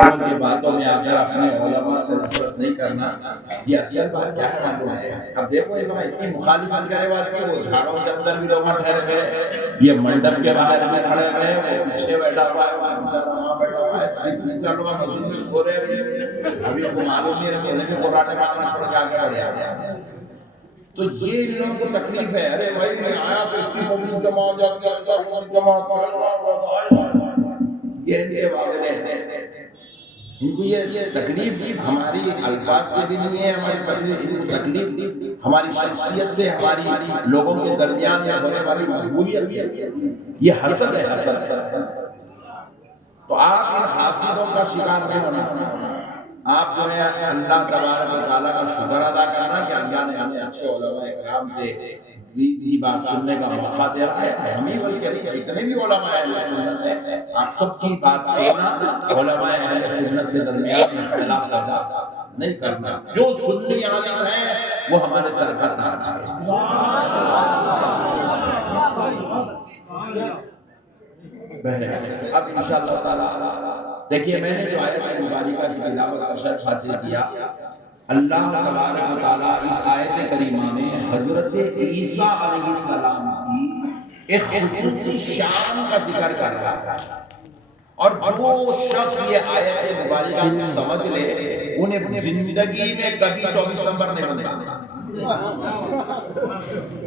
لوگوں کی باتوں میں آ کر اپنے علماء سے نفرت نہیں کرنا، یہ اصل بات کیا ہے معلوم ہے؟ اب دیکھو ایک اتنی مخالفت کرے والے وہ جھاڑوں کے اندر بھی لوگ ٹھہرے ہوئے، یہ منڈپ کے باہر بھی کھڑے ہوئے، وہ پیچھے بیٹھا ہوا ہے، وہاں بیٹھا ہوا ہے، تین لوگ مسجد میں سو رہے ہیں، ابھی ان کو معلوم نہیں ہے انہیں بھی قرآن ماننا چھوڑ کے آگے بڑھے آ تو یہ ان لوگوں کو تکلیف ہے. ارے بھائی میں آیا تو اتنی پبلک جمع ہو جاتی ہے، یہ واقعے ان کو یہ تکلیف ہماری الفاظ سے بھی نہیں ہے، ہماری ان کو تکلیف ہماری شخصیت سے، ہماری لوگوں کے درمیان میں ہونے والی مقبولیت سے. یہ حسد ہے، حسد. تو آپ ان حاسدوں کا شکار نہیں ہونا. آپ جو ہے اللہ تبارک و تعالیٰ کا شکر ادا کرنا کہ اللہ نے ہمیں اچھے علماء کرام سے دین کی بات سننے کا موقع دے رہا ہے. ہمیں بلکہ جتنے بھی علماء اہل سنت ہیں آپ سب کی بات سننا، علماء اہل سنت کے درمیان اختلاف پیدا نہیں کرنا. جو سنی عالم ہیں وہ ہمارے سر کا تاج ہے. اب انشاءاللہ تعالی دیکھیے میں نے جو آیت مبارکہ کی تلاوت کا شرف حاصل کیا، اللہ تبارک و تعالیٰ اس آیت کریمہ میں حضرت عیسیٰ علیہ السلام کی ایک خصوصی شان کا ذکر کر رہا ہے. اور جو شخص یہ آیت مبارکہ کو سمجھ لے انہیں زندگی میں کبھی 24 نمبر نہیں بنتا،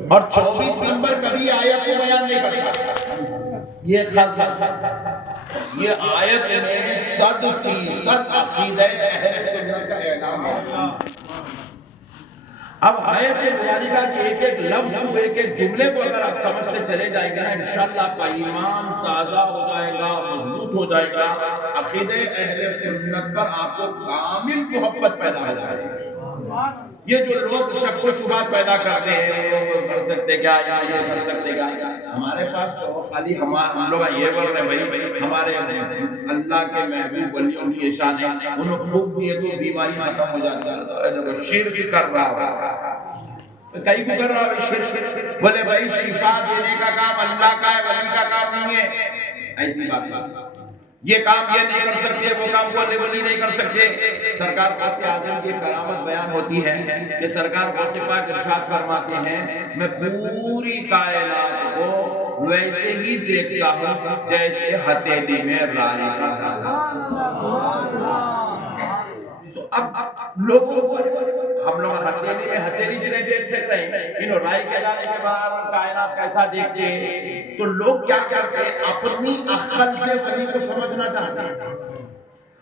اور 24 نمبر کبھی آیت کو بیان نہیں کرتا. یہ خاص یہ آیت میں 100% عقیدہ اہل سنت کا اعلان ہے. اب آیت مبارکہ کے ایک ایک لفظ کو، ایک ایک جملے کو اگر آپ سمجھتے چلے جائیں گے نا انشاءاللہ آپ کا ایمان تازہ ہو جائے گا، مضبوط ہو جائے گا، عقیدہ اہل سنت پر آپ کو کامل محبت پیدا ہو جائے گا. یہ جو لوگ شک و شبہات پیدا کرتے ہیں وہ کر سکتے کیا یا یہ کر سکتے کیا، ہمارے پاس تو خالی ہم لوگ یہ بول رہے ہیں بھائی ہمارے اللہ کے محبوب ولیوں کی شان ہے، انہوں کو پھونک دیے تو بیماری ختم ہو جاتی ہے. شرک کر رہا ہے، کئی کو کر رہا ہے شرک. بولے بھائی شفا دینے کا کام اللہ کا ہے، ولی کا کام نہیں ہے. ایسی بات نہیں، یہ کام یہ نہیں کر سکتے، وہ کام وہ ولی نہیں کر سکتے. سرکار غوث اعظم کی کرامت بیان ہوتی ہے کہ سرکار غوث پاک ارشاد فرماتے ہیں میں پوری کائنات کو ویسے ہی دیکھتا ہوں جیسے ہتھیلی میں رائی کا دانا. تو اب لوگوں کو ہم لوگ ہتھیلی میں ہتھیلی چلے دیکھ سکتے ہیں، انہوں رائی کے دانے کے بعد کائنات کیسا دیکھتے ہیں. تو لوگ کیا کرتے ہیں اپنی عقل سے ولی کو سمجھنا چاہتے ہیں،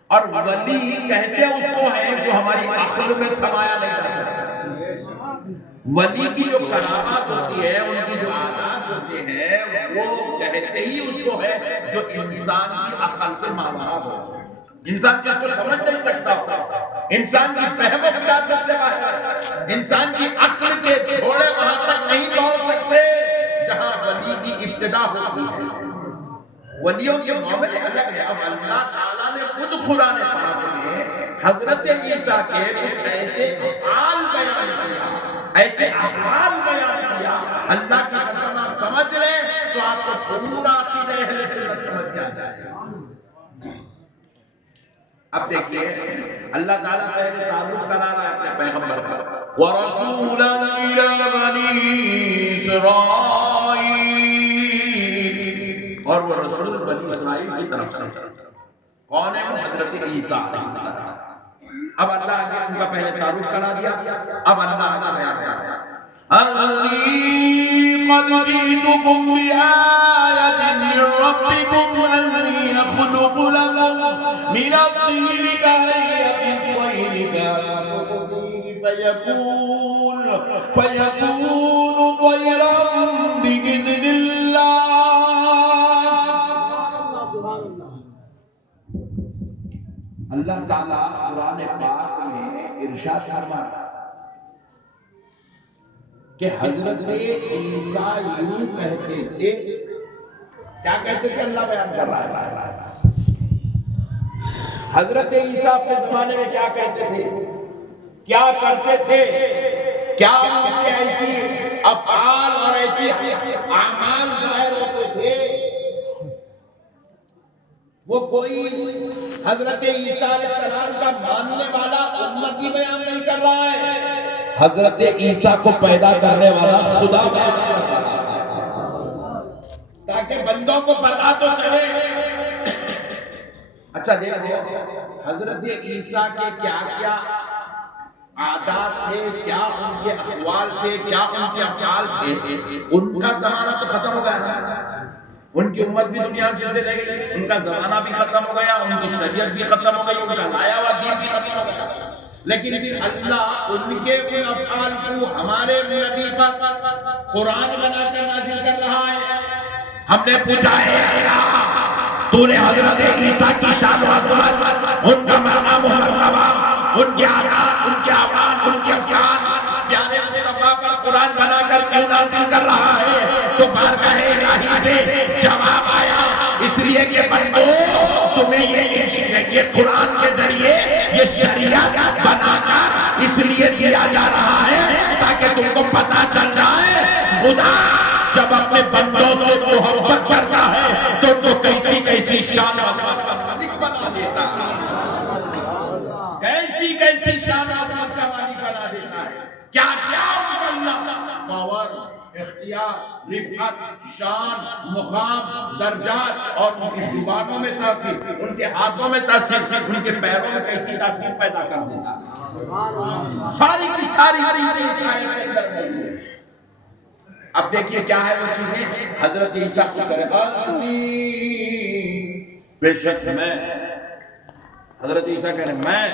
اور ولی کہتے اس کو ہیں جو ہماری عقل میں سمایا نہیں جا سکتا. ولی کی جو کرامات ہوتی ہے، ان کی جو عادات ہوتے ہیں، وہ کہتے ہی اس کو ہے جو انسان کی عقل سے ماورا ہو. انسان جس کو سمجھ نہیں سکتا، انسان کی فہم و فطرت سے باہر، انسان کی عقل کے گھوڑے وہاں تک نہیں پہنچ سکتے جہاں ولی کی ابتدا ہوتی ہے. ولیوں کے معاملے الگ ہے. اب اللہ تعالیٰ نے خود قرآن پاک میں حضرت عیسیٰ کے کچھ ایسے افعال بیان کیا، ایسے احوال بیان کیا، اللہ کی قسم آپ سمجھ لیں تو آپ کو پورا عقیدہ اہل سنت سمجھ آ جائے گا. اب دیکھیے اللہ تعالیٰ پہلے تعارف کرا رہا ہے اپنے پیغمبر کا، وَرَسُولًا إِلَىٰ بَنِي إِسْرَائِيلَ، اور وہ رسول بنی اسرائیل کی طرف سے. کون ہے وہ؟ حضرت عیسیٰ علیہ السلام. اب اللہ نے ان کا پہلے تعارف کرا دیا، اب اللہ کا بیان کر رہا ہے الَّذِي قَدْ جِئْتُكُمْ بِآيَةٍ مِّن رَّبِّكُمْ أَنِّي أَخْلُقُ لَكُم مِّنَ الطِّينِ كَهَيْئَةِ الطَّيْرِ فَيَكُونُ طَيْرًا بِإِذْنِ اللَّهِ. اللہ تعالیٰ قرآن پاک میں ارشاد فرماتا کہ حضرت عیسیٰ یوں کہتے تھے. کیا کہتے تھے؟ اللہ بیان کر رہا ہے. حضرت عیسیٰ اپنے زمانے میں کیا کہتے تھے، کیا کرتے تھے، کیا ان سے ایسی افعال اور ایسی اعمال ظاہر ہوتے تھے. وہ کوئی حضرت عیسیٰ علیہ السلام کا ماننے والا امتی بیان نہیں کر رہا ہے، حضرت عیسیٰ کو پیدا کرنے والا خدا بیان کر رہا ہے، تاکہ بندوں کو پتا تو چلے۔ اچھا دیکھو حضرت عیسیٰ کے کیا کیا عادات تھے، کیا ان کے اقوال تھے، کیا ان کے افعال تھے۔ ان کا زمانہ تو ختم ہو گیا نا، ان کی امت بھی دنیا سے چلے گئی، ان کا زمانہ بھی ختم ہو گیا، ان کی شریعت بھی ختم ہو گئی، ان کا لایا ہوا دین بھی ختم ہو گیا، لیکن پھر اللہ ان کے ان افعال کو ہمارے نبی پر قرآن بنا کر نازل کر رہا ہے۔ ہم نے پوچھا ہے اللہ تو نے حضرت عیسیٰ کی شان و عظمت، ان کا مقام و مرتبہ، ان کے عادات، ان کے اعمال، ان کے افعال پیارے مصطفیٰ پر قرآن بنا کر کیوں نازل کر رہا ہے؟ تو بارگاہ الہی سے جواب آیا، اس لیے کہ بندو تمہیں یہ قرآن کے ذریعے یہ شریعت بنا کر اس لیے دیا جا رہا ہے تاکہ تم کو پتا چل جائے خدا جب اپنے بندوں سے محبت کرتا ہے تو ان کو کیسی کیسی شان و عظمت کا مالک بنا دیتا ہے، کیسی کیسی شان و عظمت کا مالک بنا دیتا ہے، کیا کیا ان کو اللہ پاور، اختیار، رفعت، شان، مقام، درجات اور ان کی زبانوں میں تاثیر، ان کے ہاتھوں میں تاثیر، ان کے پیروں میں کیسی تاثیر پیدا کر دیتا ہے، ساری کی ساری چیز آیت کے اندر موجود ہے۔ اب دیکھیے کیا ہے وہ چیزیں، حضرت عیسیٰ کو کرے بے شک میں، حضرت عیسیٰ کہہ رہے میں